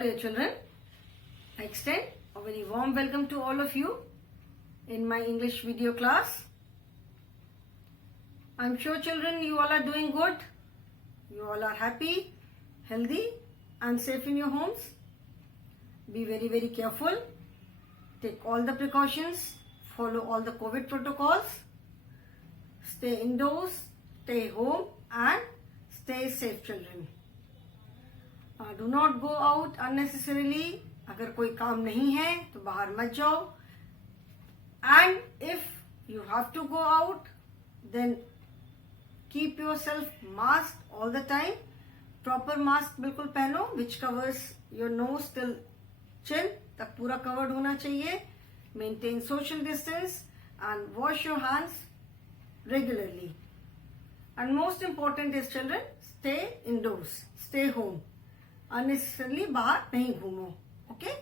dear children. I extend a very warm welcome to all of you in my English video class. I'm sure children you all are doing good. You all are happy, healthy and safe in your homes. Be very careful. Take all the precautions. Follow all the COVID protocols. Stay indoors, stay home and stay safe children. Do not go out unnecessarily. अगर कोई काम नहीं है तो बाहर मत जाओ. And if you have to go out, then keep yourself masked all the time. Proper mask बिल्कुल पहनो, which covers your nose till chin तक पूरा covered होना चाहिए. Maintain social distance and wash your hands regularly. And most important is children, stay indoors, stay home. Unnecessarily बाहर नहीं घूमो, okay?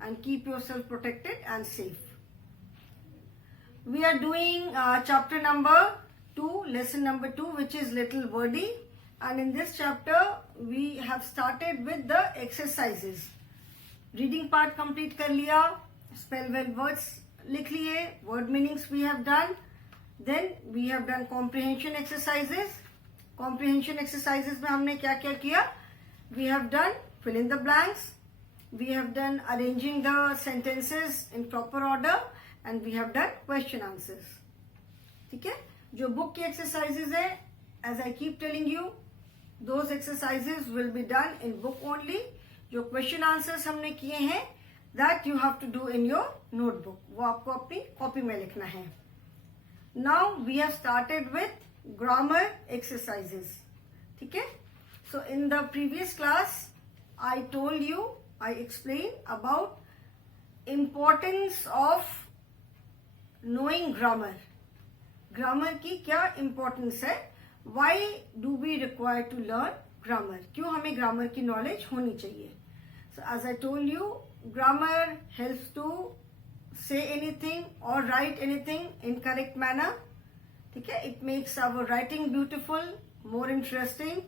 And keep yourself protected and safe. We are doing chapter number 2, lesson number 2, which is Little Birdie. And in this chapter, we have started with the exercises. Reading part complete कर लिया, spell well words लिख लिए, word meanings we have done. Then we have done comprehension exercises. Comprehension exercises में हमने क्या क्या किया? We have done fill in the blanks. We have done arranging the sentences in proper order. And we have done question answers. ठीक है? जो book की exercises है, as I keep telling you, those exercises will be done in book only. जो question answers हमने किए हैं, that you have to do in your notebook. वो आपको अपनी copy में लिखना है. Now we have started with grammar exercises. ठीक है? So in the previous class, I told you, I explained about importance of knowing grammar. Grammar की क्या importance है? Why do we require to learn grammar? क्यों हमें grammar की knowledge होनी चाहिए? So as I told you, grammar helps to say anything or write anything in correct manner. ठीक है? It makes our writing beautiful, more interesting.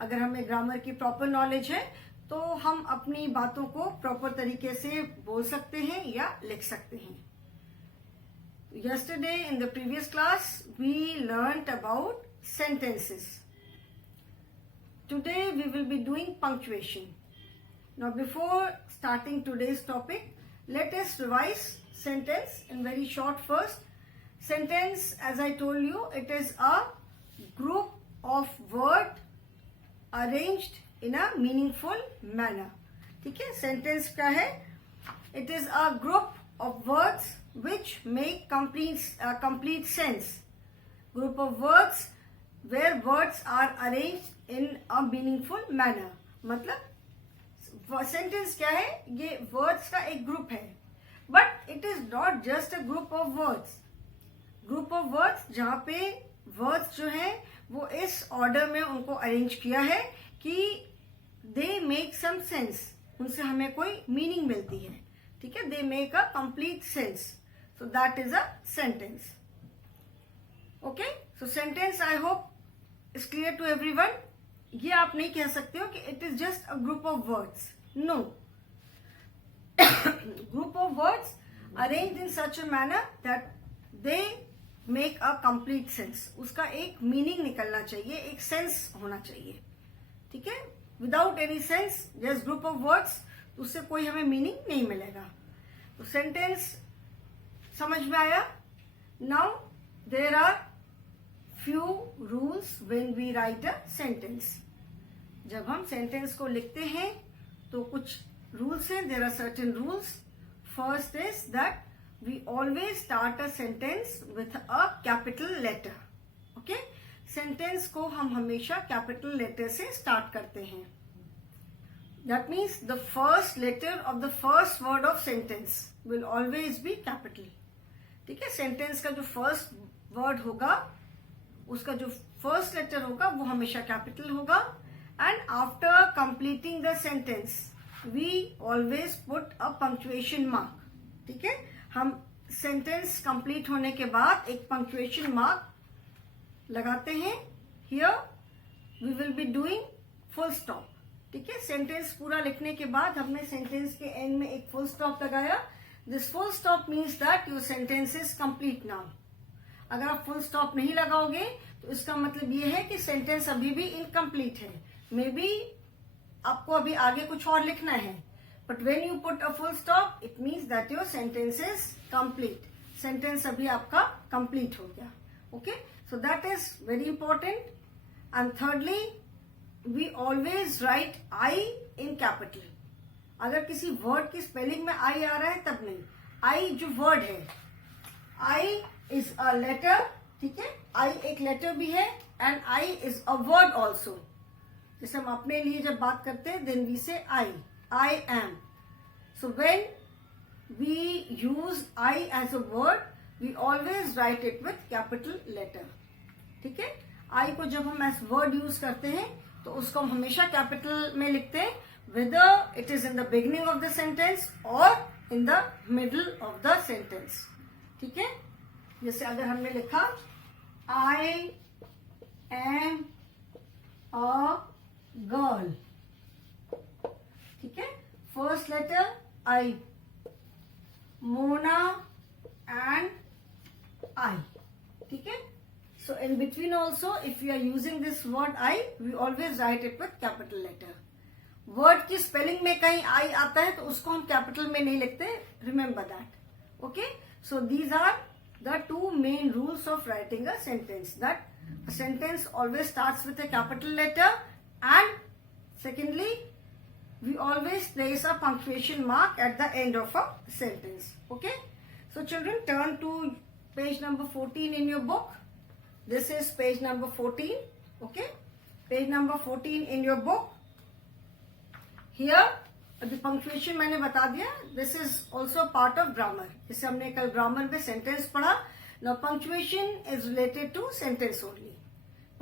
अगर हमें grammar की proper knowledge है तो हम अपनी बातों को proper तरीके से बोल सकते हैं या लिख सकते हैं. Yesterday in the previous class we learnt about sentences. Today we will be doing punctuation. Now before starting today's topic, let us revise sentence in very short first. Sentence, as I told you, it is a group of words arranged in a meaningful manner. ठीक है? Sentence क्या है? It is a group of words which make complete sense. Group of words where words are arranged in a meaningful manner. मतलब sentence क्या है? ये words का एक group है. But it is not just a group of words. Group of words जहाँ पे words जो हैं वो इस order में उनको arrange किया है कि they make some sense. उनसे हमें कोई meaning मिलती है. ठीक है? They make a complete sense. So that is a sentence. Okay? So sentence I hope is clear to everyone. ये आप नहीं कह सकते हो कि it is just a group of words. No. Group of words arranged in such a manner that they make a complete sense. उसका एक meaning निकलना चाहिए, एक sense होना चाहिए. ठीक है? Without any sense, just group of words, उससे कोई हमें meaning नहीं मिलेगा. तो sentence समझ में आया? Now there are few rules when we write a sentence. जब हम sentence को लिखते हैं तो कुछ rules हैं. There are certain rules. First is that we always start a sentence with a capital letter. Okay? Sentence को हम हमेशा capital letter से start करते हैं. That means the first letter of the first word of sentence will always be capital. ठीक है? Sentence का जो first word होगा, उसका जो first letter होगा वो हमेशा capital होगा. And after completing the sentence, we always put a punctuation mark. ठीक है? हम sentence complete होने के बाद एक punctuation mark लगाते हैं. Here we will be doing full stop. ठीक है, सेंटेंस पूरा लिखने के बाद हमने सेंटेंस के एंड में एक फुल स्टॉप लगाया. This full stop means that your sentence is complete now. अगर आप फुल स्टॉप नहीं लगाओगे तो इसका मतलब ये है कि सेंटेंस अभी भी इनकम्प्लीट है. मे बी आपको अभी आगे कुछ और लिखना है, but when you put a full stop it means that your sentence is complete. Sentence अभी आपका कंप्लीट हो गया. Okay, so that is very important. And thirdly, we always write I in capital. अगर किसी वर्ड की spelling में आई आ रहा है तब नहीं. आई जो वर्ड है, आई इज अ लेटर. ठीक है, आई एक लेटर भी है and I is a word also. जैसे हम अपने लिए जब बात करते हैं then we say I am. So when we use I as a word we always write it with capital letter. ठीक है, आई को जब हम एज वर्ड यूज करते हैं तो उसको हम हमेशा कैपिटल में लिखते हैं, whether it is in the beginning of the sentence or in the middle of the sentence. ठीक है, जैसे अगर हमने लिखा I am a girl. ठीक है, first letter I, Mona and I. ठीक है, so in between also if we are using this word I, we always write it with capital letter. Word की स्पेलिंग में कहीं आई आता है तो उसको हम कैपिटल में नहीं लिखते. Remember that. Okay, so these are the two main rules of writing a sentence. That a sentence always starts with a capital letter, and secondly we always place a punctuation mark at the end of a sentence. Okay, so children, turn to page number 14 in your book. This is page number 14. Okay, page number 14 in your book. Here the punctuation मैंने बता दिया. This is also part of grammar. जैसे हमने कल grammar में sentence पढ़ा. Now punctuation is related to sentence only.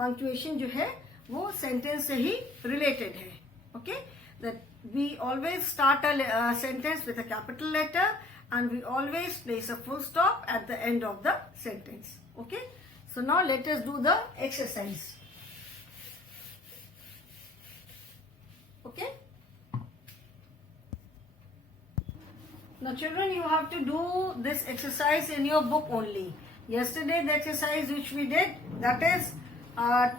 Punctuation जो है वो सेंटेंस से ही रिलेटेड है. Okay, that we always start a sentence with a capital letter and we always place a full stop at the end of the sentence. Okay, so now let us do the exercise. Okay. Now children, you have to do this exercise in your book only. Yesterday the exercise which we did, that is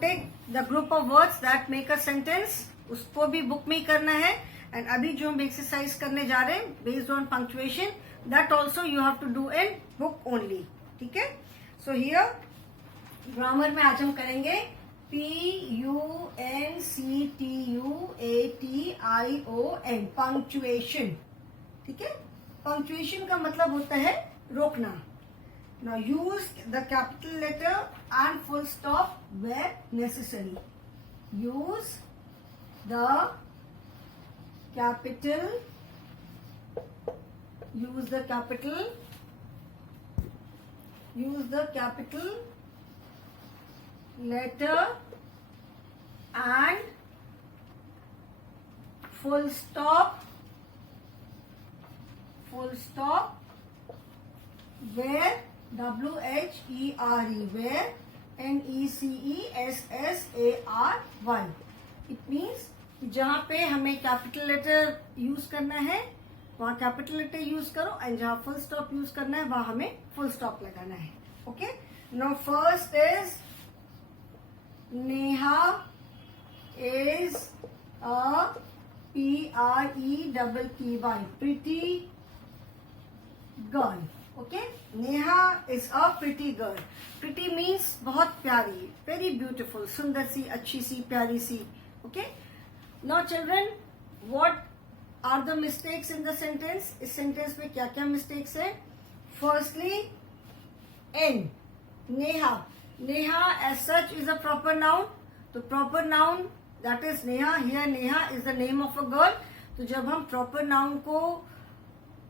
take the group of words that make a sentence, उसको भी book में ही करना है. And अभी जो हम exercise करने जा रहे हैं based on punctuation, that also you have to do in book only. ठीक है, सो हियर ग्रामर में आज हम करेंगे PUNCTUATION, पंक्चुएशन. ठीक है, पंक्चुएशन का मतलब होता है रोकना. Now use the capital letter and full stop where necessary. Use the capital letter and full stop where WHERE, where NECESSARY. It means जहाँ पे हमें कैपिटल लेटर यूज करना है वहाँ कैपिटल लेटर यूज करो, एंड जहाँ फुल स्टॉप यूज करना है वहाँ हमें फुल स्टॉप लगाना है. Okay, now first is Neha is a PRETTY, pretty girl. Okay, Neha is a pretty girl. Pretty means बहुत प्यारी, very beautiful, सुंदर सी, अच्छी सी, प्यारी सी. Okay, now children, what are the mistakes in the sentence? इस sentence में क्या क्या mistakes है? Firstly, N, Neha. Neha as such is a proper noun. तो proper noun that is Neha. Here Neha is the name of a girl. तो जब हम proper noun को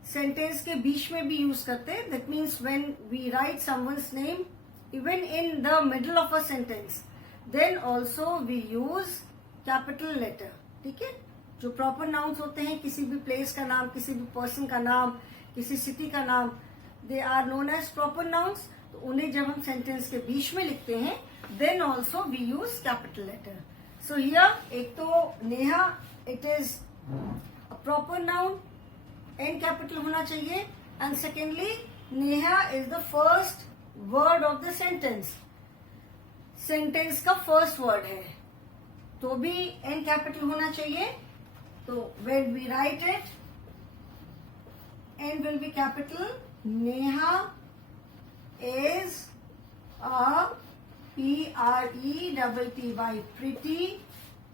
सेंटेंस के बीच में भी यूज करते हैं, that means when we write someone's name even in the middle of a sentence, then also we use capital letter. ठीक है, जो प्रॉपर नाउन्स होते हैं, किसी भी प्लेस का नाम, किसी भी पर्सन का नाम, किसी सिटी का नाम, they are known as proper nouns. तो उन्हें जब हम सेंटेंस के बीच में लिखते हैं then also we use capital letter. So here एक तो Neha it is a proper noun, N capital होना चाहिए. And secondly, Neha is the first word of the sentence. Sentence का फर्स्ट वर्ड है तो भी N कैपिटल होना चाहिए. तो when we write it, N will be capital. Neha is a P-R-E-T-T-Y, pretty,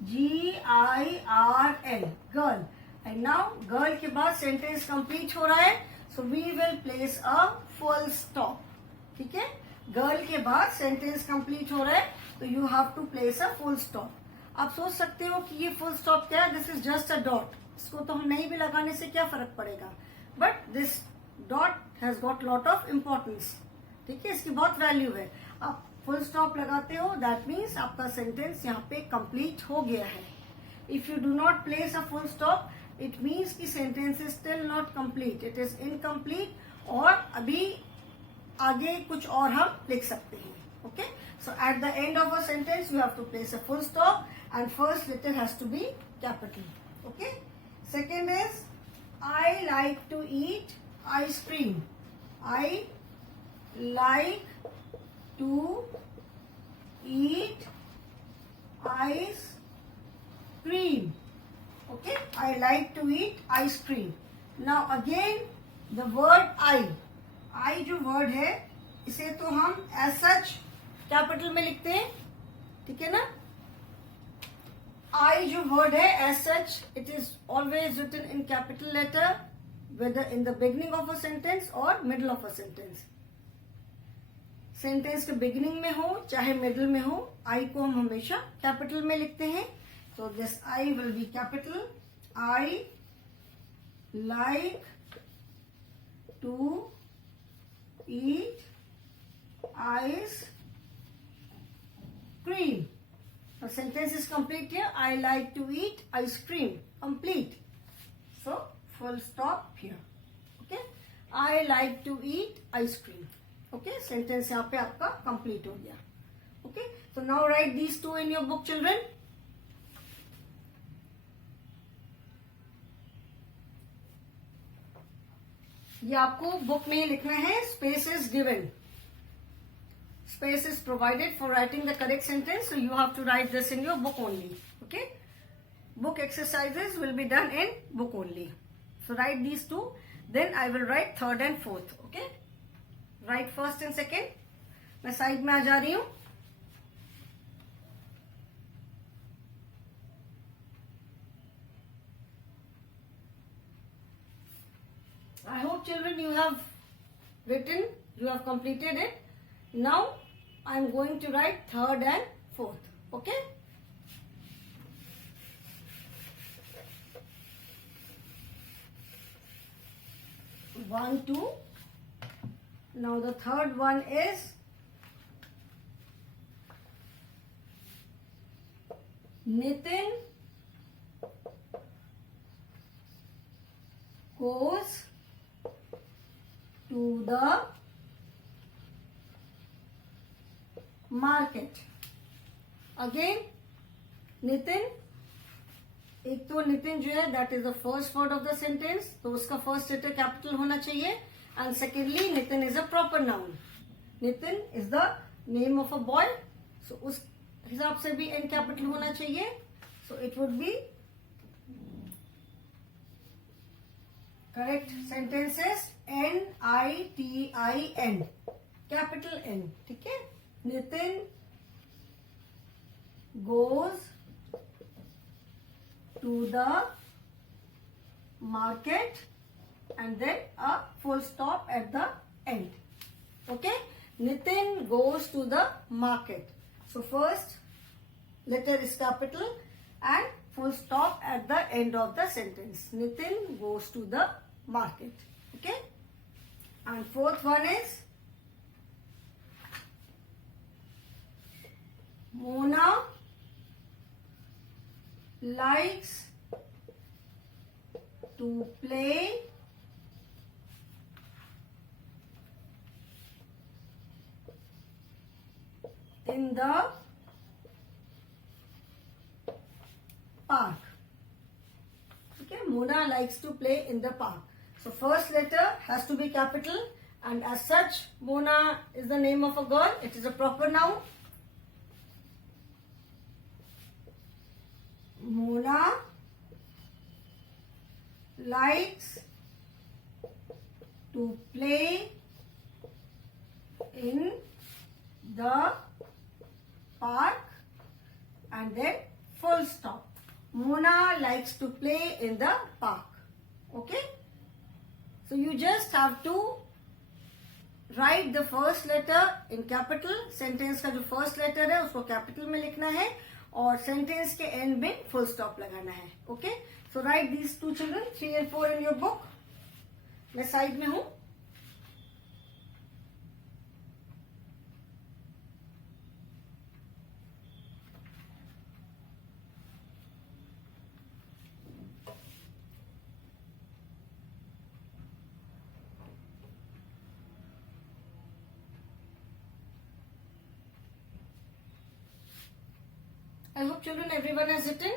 G-I-R-L, girl. And now girl के बाद sentence complete हो रहा है, so we will place a full stop. ठीक है, गर्ल के बाद सेंटेंस कंप्लीट हो रहा है तो you have to place a full stop. आप सोच सकते हो कि ये फुल स्टॉप क्या है, this is just a dot, इसको तो हम नहीं भी लगाने से क्या फर्क पड़ेगा, but this dot has got lot of importance. ठीक है, इसकी बहुत वैल्यू है. आप फुल स्टॉप लगाते हो, दैट मीन्स आपका सेंटेंस यहाँ पे कंप्लीट हो गया है. If you do not place a full stop, it means की sentence is still not complete, it is incomplete, और अभी आगे कुछ और हम लिख सकते हैं. Okay, so at the end of a sentence you have to place a full stop and first letter has to be capital. Okay, second is I like to eat ice cream. I like to eat ice cream. Okay, I like to eat ice cream. Now again the word I जो word है इसे तो हम as such capital में लिखते हैं. ठीक है ना, I जो वर्ड है as such it is always written in capital letter, whether in the beginning of a sentence or middle of a sentence. Sentence के बिगिनिंग में हो चाहे मिडिल में हो, I को हम हमेशा कैपिटल में लिखते हैं. So this I will be capital. I like to eat ice cream. The sentence is complete here. I like to eat ice cream. Complete. So full stop here. Okay. I like to eat ice cream. Okay. Sentence यहाँ पे आपका complete हो गया. Okay. So now write these two in your book, children. ये आपको book में लिखना है. Space is given, space is provided for writing the correct sentence, so you have to write this in your book only. Okay, book exercises will be done in book only. So write these two, then I will write third and fourth. Okay, write first and second. मैं side में आ जा रही हूं. I hope children you have written, you have completed it. Now I am going to write third and fourth. Okay. One, two. Now the third one is Nitin goes to the market. Again, Nitin, एक तो नितिन जो है that is the first word of the sentence, तो उसका first letter capital होना चाहिए. And secondly Nitin is a proper noun. Nitin is the name of a boy, so उस हिसाब से भी एन कैपिटल होना चाहिए. So it would be correct sentences Nitin, capital N. ठीक है, Nitin goes to the market and then a full stop at the end. Okay, Nitin goes to the market. So first letter is capital and full stop at the end of the sentence. Nitin goes to the market. Okay, and fourth one is Mona likes to play in the park. Mona likes to play in the park. So first letter has to be capital, and as such, Mona is the name of a girl. It is a proper noun. Mona likes to play in the park, and then full stop. Mona likes to play in the park. Okay? So you just have to write the first letter in capital. Sentence का जो first letter है उसको capital में लिखना है और sentence के end में full stop लगाना है. Okay? So write these two children, 3 and 4 in your book. मैं साइड में हूँ. I hope children everyone has written.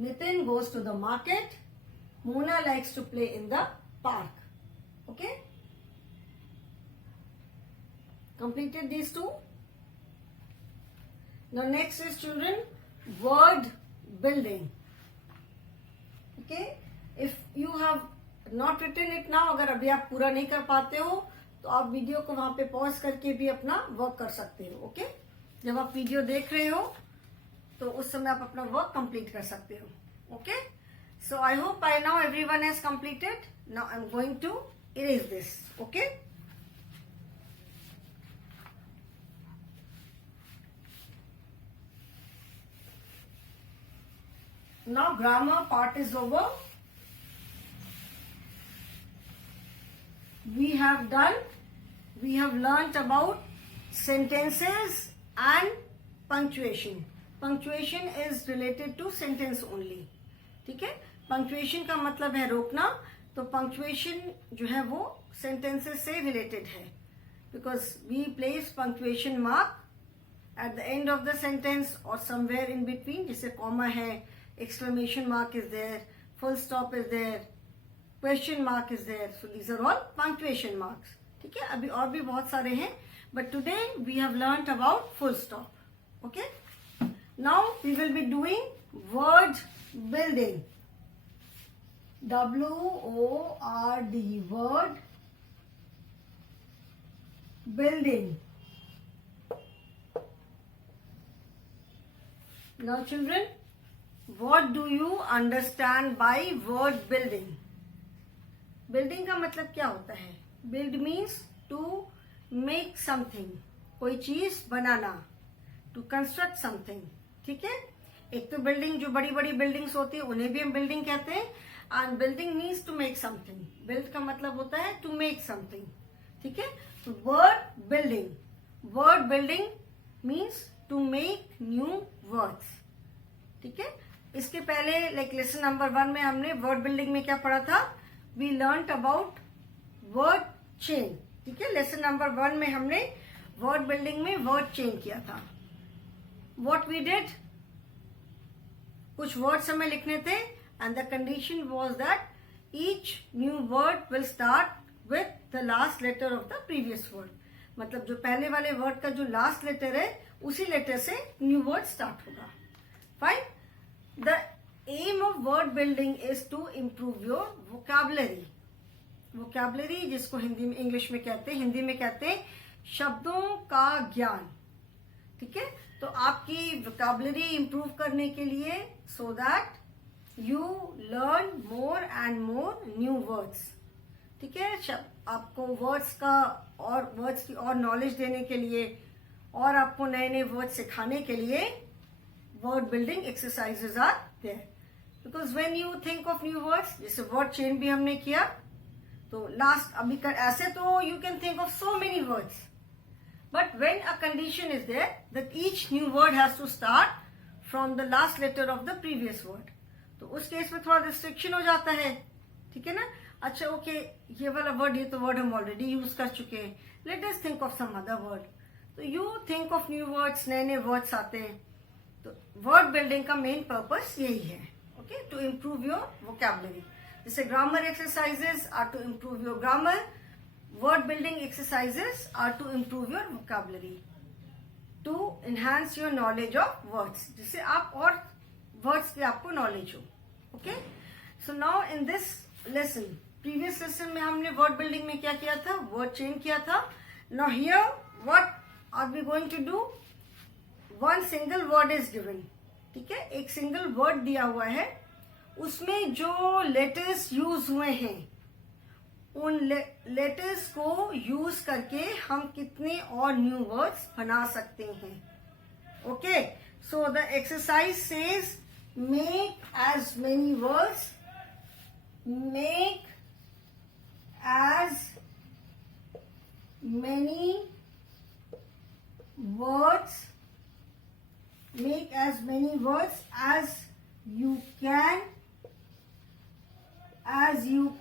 Nitin goes to the market. Mona likes to play in the park. Okay? Completed these two. Now next is children, word building. Okay? If you have not written it now, अगर अभी आप पूरा नहीं कर पाते हो तो आप वीडियो को वहां पे पॉज करके भी अपना वर्क कर सकते हो. ओके? जब आप वीडियो देख रहे हो तो उस समय आप अपना वर्क कंप्लीट कर सकते हो. Okay? So I hope by now everyone has completed. Now I am going to erase this. Okay? Now grammar part is over. We have learnt about sentences and punctuation. Punctuation is related to sentence only. ठीक है? Punctuation का मतलब है रोकना, तो punctuation जो है वो sentences से related है. Because we place punctuation mark at the end of the sentence or somewhere in between, जैसे comma है, exclamation mark is there, full stop is there, question mark is there. So these are all punctuation marks. ठीक है? अभी और भी बहुत सारे हैं, but today we have learnt about full stop. Okay? Now we will be doing word building. W-O-R-D, word building. Now children, what do you understand by word building? Building का मतलब क्या होता है? Build means to make something, कोई चीज बनाना, to construct something. ठीक है? एक तो बिल्डिंग जो बड़ी बड़ी बिल्डिंग्स होती है उन्हें भी हम बिल्डिंग कहते हैं. And building means to make something. Build का मतलब होता है टू मेक समथिंग. ठीक है? Word building. Word building means to make new words. ठीक है? इसके पहले लाइक लेसन नंबर 1 में हमने वर्ड बिल्डिंग में क्या पढ़ा था? We learned about word chain. ठीक है? लेसन नंबर 1 में हमने वर्ड बिल्डिंग में वर्ड चेन किया था. What we did, कुछ वर्ड्स हमें लिखने थे and the condition was that each new word will start with the last letter of the previous word. मतलब जो पहले वाले वर्ड का जो लास्ट लेटर है उसी लेटर से न्यू वर्ड स्टार्ट होगा. Fine. The aim of word building is to improve your vocabulary. Vocabulary जिसको हिंदी में इंग्लिश में कहते हैं, हिंदी में कहते हैं शब्दों का ज्ञान. ठीक है? तो आपकी वोकैबुलरी इंप्रूव करने के लिए so that you learn more and more new words. ठीक है? आपको वर्ड्स का और वर्ड्स की और नॉलेज देने के लिए और आपको नए नए वर्ड सिखाने के लिए word building exercises are there. Because when you think of new words, जैसे वर्ड चेन भी हमने किया, तो लास्ट अभी ऐसे तो you can think of so many words. But when a condition is there that each new word has to start from the last letter of the previous word, तो उस case में थोड़ा रिस्ट्रिक्शन हो जाता है. ठीक है ना? अच्छा ओके, ये वाला वर्ड, ये तो वर्ड हम ऑलरेडी यूज कर चुके हैं, let us think of some other word. तो you think of new words, नए नए वर्ड्स आते हैं. तो वर्ड बिल्डिंग का मेन पर्पस यही है. Okay, to improve your vocabulary. जैसे grammar exercises are to improve your grammar, word building exercises are to improve your vocabulary, to enhance your knowledge of words, जिससे आप और words की आपको knowledge हो. Okay, so now in this lesson, previous lesson में हमने word building में क्या किया था, word chain किया था. Now here what are we going to do? One single word is given. ठीक है, एक सिंगल वर्ड दिया हुआ है, उसमें जो लेटर्स यूज हुए हैं उन लेटर्स को यूज करके हम कितने और न्यू वर्ड्स बना सकते हैं. Okay, so the exercise says make as many words, make as many words, make as many words as you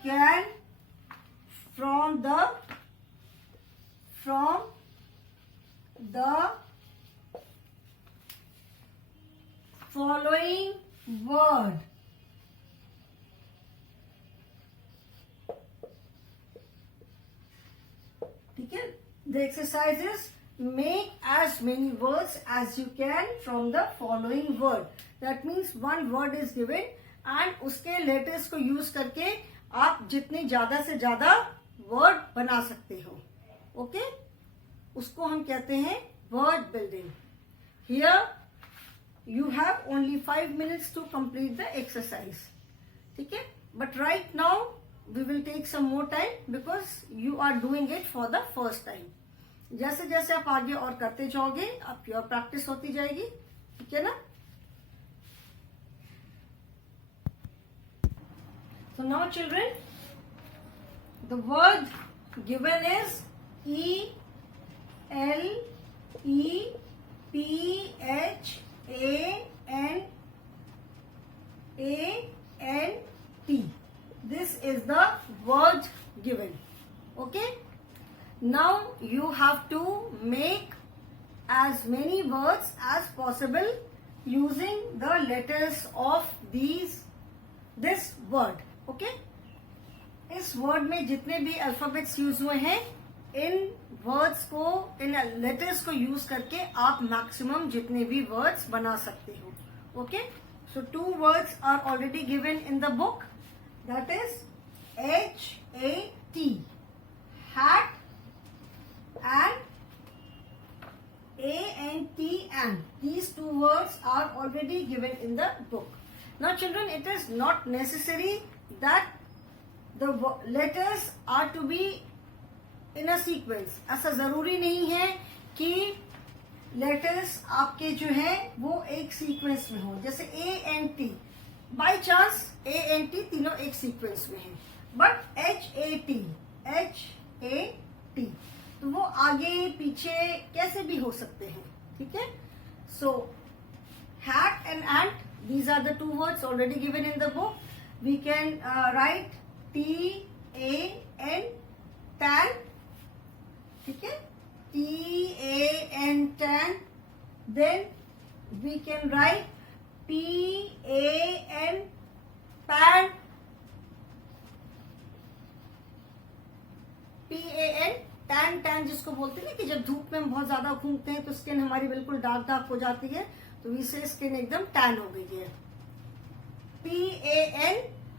can from the following word. ठीक है, the exercise is make as many words as you can from the following word. That means one word is given and उसके letters को use करके आप जितने ज्यादा से ज्यादा word बना सकते हो. ओके, उसको हम कहते हैं word building. Here you have only 5 minutes to complete the exercise. ठीक है, but right now we will take some more time because you are doing it for the first time. जैसे जैसे आप आगे और करते जाओगे आपकी और प्रैक्टिस होती जाएगी. ठीक है ना? So now children, the word given is ELEPHANT. This is the word given. Okay, now you have to make as many words as possible using the letters of this word. Okay, इस word में जितने भी alphabets use हुए हैं इन words को, इन letters को use करके आप मैक्सिमम जितने भी वर्ड्स बना सकते हो. Okay, so 2 words are already given in the book. That is HAT, hat, and ANT, and these 2 words are already given in the book. Now children, it is not necessary that the letters are to be in a sequence. ऐसा जरूरी नहीं है कि letters आपके जो है वो एक सीक्वेंस में हो. जैसे ANT, बाई चांस ANT तीनों एक सीक्वेंस में है, बट HAT तो वो आगे पीछे कैसे भी हो सकते हैं. ठीक है, सो hat and ant, these are the 2 words already given in the book. We can write TAN, tan. ठीक है, TAN, tan. Then we can write PAN, pan. PAN, tan, tan जिसको बोलते हैं ना कि जब धूप में हम बहुत ज्यादा घूमते हैं तो स्किन हमारी बिल्कुल डार्क डार्क हो जाती है, तो इससे स्किन एकदम टैन हो गई है. PAN,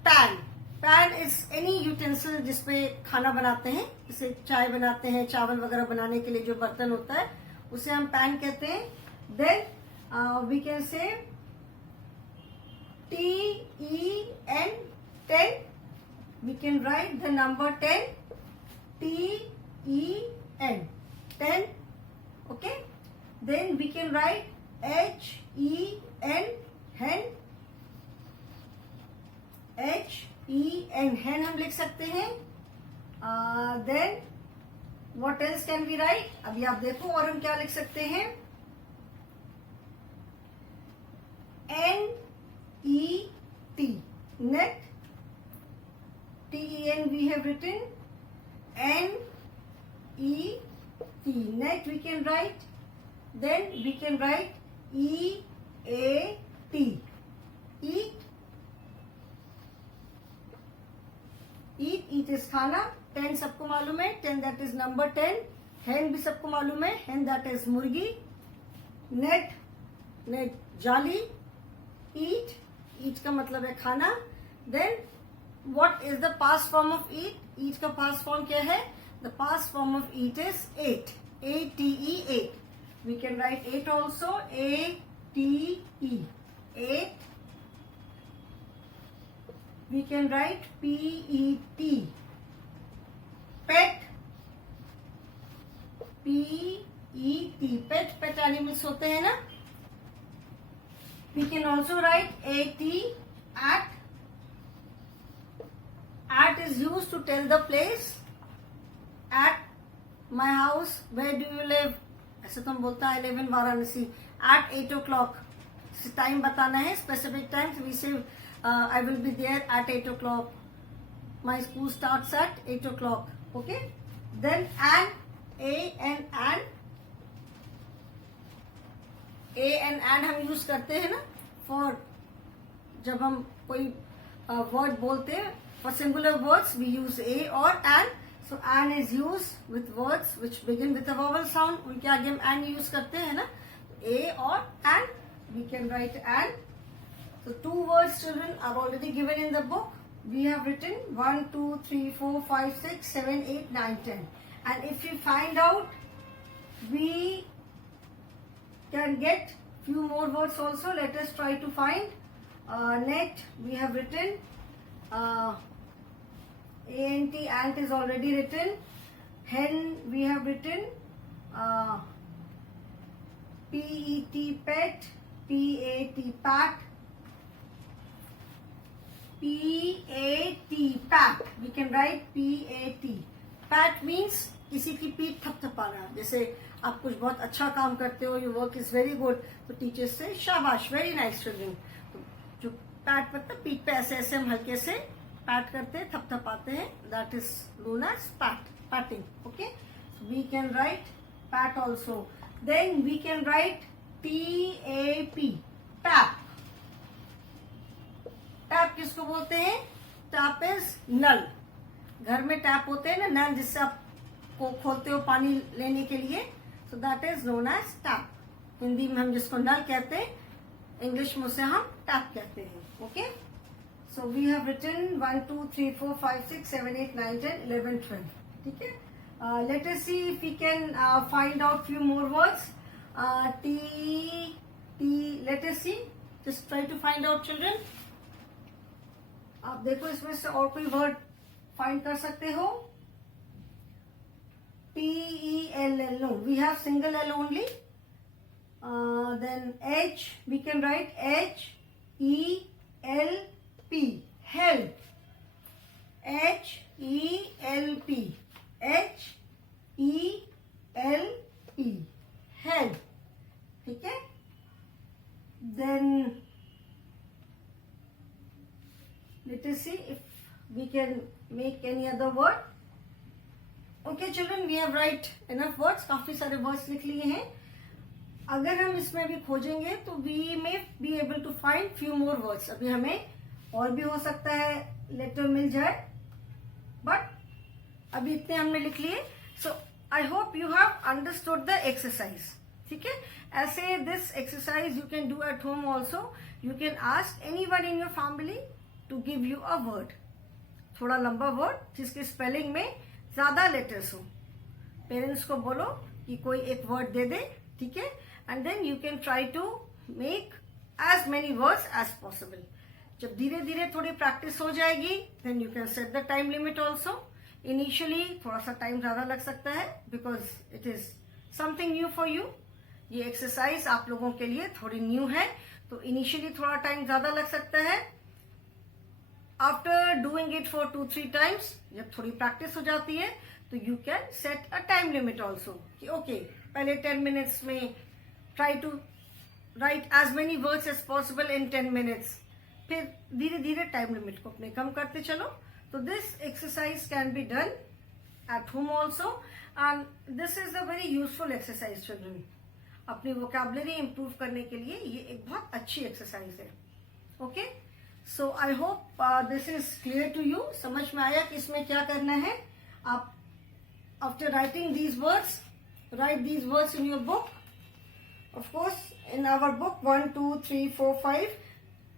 pan. Pan is any utensil जिसपे खाना बनाते हैं, जैसे चाय बनाते हैं, चावल वगैरह बनाने के लिए जो बर्तन होता है उसे हम पैन कहते हैं. Then we can say TEN, 10. We can write the number 10. TEN, 10. Okay. Then we can write HEN, hen. HEN, hen हम लिख सकते हैं. Then what else can we write? अभी आप देखो और हम क्या लिख सकते हैं. NET, net. TEN we have written. NET, net we can write. Then we can write EAT, eat. Eat is खाना. 10 सबको मालूम है. 10 दैट इज नंबर 10. hen भी सबको मालूम है. hen दैट इज मुर्गी. net जाली. eat का मतलब है खाना. then what is the past form of eat? eat का past form क्या है? the past form of eat is ate. ate. we can write ate also. ate. ate. we can write pet. pet. pet. pet animals होते हैं ना. we can also write at. At is used to tell the place. At my house. Where do you live? ऐसे तो हम बोलता है I live in Varanasi. At 8 o'clock. Time बताना है, specific time. So we say I will be there at 8 o'clock. My school starts at 8 o'clock. Okay. Then an. हम use करते हैं ना for जब हम कोई वर्ड बोलते हैं. For singular words we use a or an. So an is used with words which begin with a vowel sound. उनके आगे हम an use करते हैं ना. A or an. We can write an. So 2 words, children, are already given in the book. We have written 1, 2, 3, 4, 5, 6, 7, 8, 9, 10. And if we find out, we can get few more words also. Let us try to find. Net, we have written. ant, ant is already written. Hen, we have written. pet, pet. pat, pat. pat. We can write pat. Pat means किसी की पीठ थपथपाना. जैसे आप कुछ बहुत अच्छा काम करते हो, your work is very good, तो टीचर्स से शाबाश, वेरी नाइस चिल्ड्रन. तो जो पैट मतलब पीठ पे ऐसे ऐसे हम हल्के से पैट करते हैं, थपथपाते हैं, that is known as patting. Okay, we can write pat also. Then we can write tap. Tap. Tap किसको बोलते हैं? टैप इज नल. घर में टैप होते हैं ना, नल जिससे आप को खोलते हो पानी लेने के लिए. So that is known as tap. Hindi में हम जिसको नल कहते हैं, इंग्लिश में उसे हम टैप कहते हैं. Okay, so we have written 1, 2, 3, 4, 5, 6, 7, 8, 9, 10, 11, 12. ठीक है. Let us see if we can find out few more words. Let us see, just try to find out children. आप देखो इसमें से और कोई वर्ड फाइंड कर सकते हो. P-E-L-L. No, we have single L only. Then H, we can write H-E-L-P. Help. H-E-L-P. H-E-L-P. Help. ठीक है. Then let us see if we can make any other word. Okay children, we have write enough words. काफी सारे words लिख लिए हैं. अगर हम इसमें भी खोजेंगे तो we may be able to find few more words. अभी हमें और भी हो सकता है लेटर मिल जाए, बट अभी इतने हमने लिख लिए. So I hope you have understood the exercise. ठीक है. ऐसे this exercise you can do at home also. You can ask anyone in your family to give you a word. थोड़ा लंबा वर्ड जिसके स्पेलिंग में ज्यादा लेटर्स हो. Parents को बोलो कि कोई एक वर्ड दे दे. ठीक है. And then you can try to make as many words as possible. जब धीरे धीरे थोड़ी प्रैक्टिस हो जाएगी, then you can set the time limit also. Initially थोड़ा सा टाइम ज्यादा लग सकता है because it is something new for you. ये एक्सरसाइज आप लोगों के लिए थोड़ी न्यू है, तो इनिशियली थोड़ा टाइम ज्यादा लग सकता है. After doing it for 2-3 times, जब थोड़ी प्रैक्टिस हो जाती है, तो you can set a time limit also कि ओके, पहले 10 मिनट्स में try to write as many words as possible in 10 minutes. फिर धीरे धीरे टाइम लिमिट को अपने कम करते चलो. तो this exercise can be done at home also, and this is a very useful exercise children. अपनी वोकैबुलरी इंप्रूव करने के लिए ये एक बहुत अच्छी एक्सरसाइज है. Okay, So I hope this is clear to you. समझ में आया कि इसमें क्या करना है. आप after writing these words, write these words in your book. Of course, in our book 1, 2, 3, 4, 5,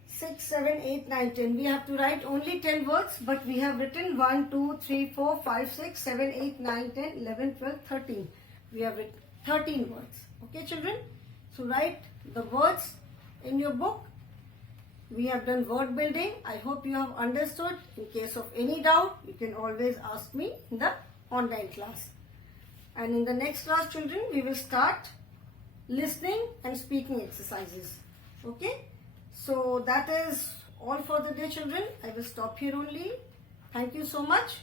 6, 7, 8, 9, 10. We have to write only 10 words, but we have written 1, 2, 3, 4, 5, 6, 7, 8, 9, 10, 11, 12, 13. We have written 13 words. Okay, children? So write the words in your book. We have done word building. I hope you have understood. In case of any doubt, you can always ask me in the online class. And in the next class, children, we will start listening and speaking exercises. Okay? So that is all for the day, children. I will stop here only. Thank you so much.